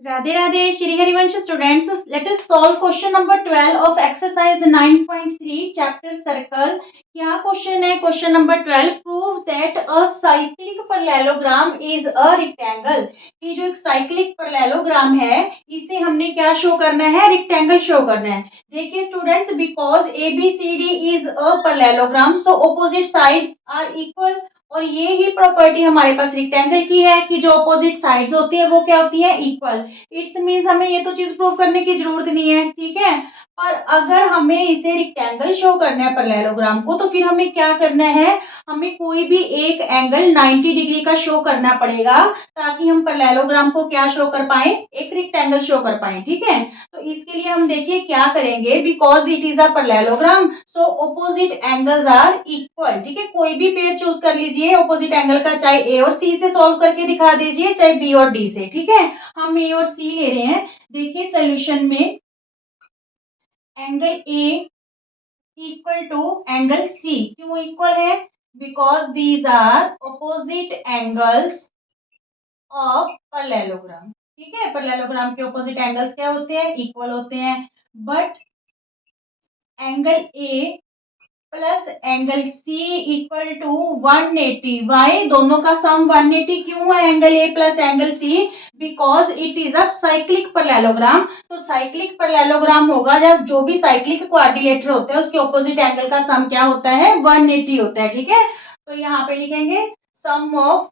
Radhe Radhe Shri Harivansh students, let us solve question number 12 of exercise 9.3 chapter circle. क्या question है? Question number 12, prove that a cyclic parallelogram is a rectangle. ये जो एक cyclic parallelogram है, इसे हमने क्या शो करना है? रेक्टेंगल शो करना है। देखिए students, because A B C D is a parallelogram, so opposite sides are equal. और ये ही प्रॉपर्टी हमारे पास रेक्टेंगल की है कि जो अपोजिट साइड्स होती है वो क्या होती है? इक्वल। इट्स मीन्स हमें ये तो चीज प्रूव करने की जरूरत नहीं है, ठीक है। पर अगर हमें इसे रेक्टेंगल शो करना है पैरेललोग्राम को, तो फिर हमें क्या करना है? हमें कोई भी एक एंगल 90 डिग्री का शो करना पड़ेगा, ताकि हम पैरेललोग्राम को क्या शो कर पाए? एक रेक्टेंगल शो कर पाए, ठीक है। तो इसके लिए हम देखिए क्या करेंगे, because it is a parallelogram, so opposite angles are equal, ठीक है। कोई भी पेयर चूज कर लीजिए ऑपोजिट एंगल का, चाहे ए और सी से सॉल्व करके दिखा दीजिए, चाहे बी और डी से, ठीक है। हम ए और सी ले रहे हैं। देखिए सोल्यूशन में angle A equal to angle C, क्यों इक्वल है? Because these are opposite angles of parallelogram, ठीक है। पैरेललोग्राम के ऑपोजिट एंगल्स क्या होते हैं? इक्वल होते हैं। But angle A plus angle C equal to 180। Why? दोनों का सम 180 क्यों है angle A plus angle C? Because it is a cyclic parallelogram. तो साइक्लिक पैरेललोग्राम होगा, जस्ट जो भी साइक्लिक क्वाड्रिलेटरल होता है उसके ऑपोजिट एंगल का सम क्या होता है? 180 होता है, ठीक है। तो यहाँ पे लिखेंगे sum of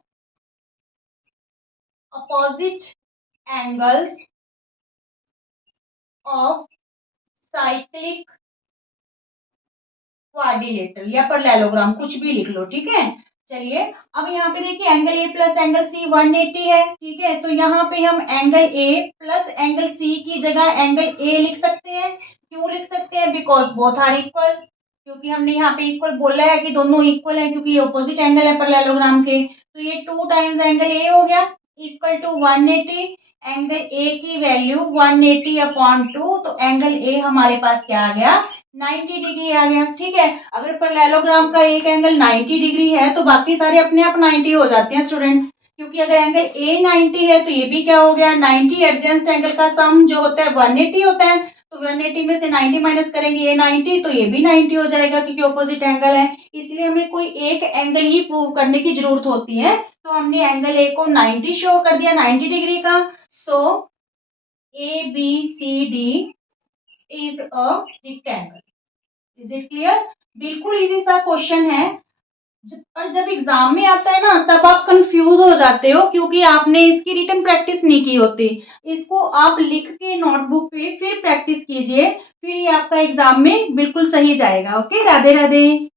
opposite angles of cyclic quadrilateral या पैरेललोग्राम, कुछ भी लिख लो, ठीक है। चलिए अब यहाँ पे देखिए angle A plus angle C 180 है, ठीक है। तो यहाँ पे हम angle A plus angle C की जगह एंगल ए लिख सकते हैं। क्यों लिख सकते हैं? बिकॉज बोथ आर इक्वल, क्योंकि हमने यहाँ पे इक्वल बोला है कि दोनों इक्वल है, क्योंकि ये ऑपोजिट एंगल है पैरेललोग्राम के। तो ये 2 टाइम्स एंगल ए हो गया इक्वल टू 180। एंगल ए की वैल्यू 180 अपॉन 2, तो एंगल ए हमारे पास क्या आ गया? 90 डिग्री आ गया, ठीक है। अगर पैरेललोग्राम का एक एंगल 90 डिग्री है तो बाकी सारे अपने आप 90 हो जाते हैं स्टूडेंट्स, क्योंकि अगर एंगल ए 90 है तो ये भी क्या हो गया? 90। एडजेंस्ट एंगल का सम जो होता है 180 होता है, तो 180 में से 90 माइनस करेंगे, ये 90 तो ये भी 90 हो जाएगा, क्योंकि ऑपोजिट एंगल है। इसलिए हमें कोई एक एंगल ही प्रूव करने की जरूरत होती है। तो हमने एंगल ए को 90 शो कर दिया, 90 डिग्री का। So A B C D is a rectangle. Is it clear? बिल्कुल इजी सा क्वेश्चन है। पर जब एग्जाम में आता है ना, तब आप कंफ्यूज हो जाते हो, क्योंकि आपने इसकी रिटन प्रैक्टिस नहीं की होती। इसको आप लिख के नोटबुक पे फिर प्रैक्टिस कीजिए, फिर ये आपका एग्जाम में बिल्कुल सही जाएगा। ओके, राधे राधे।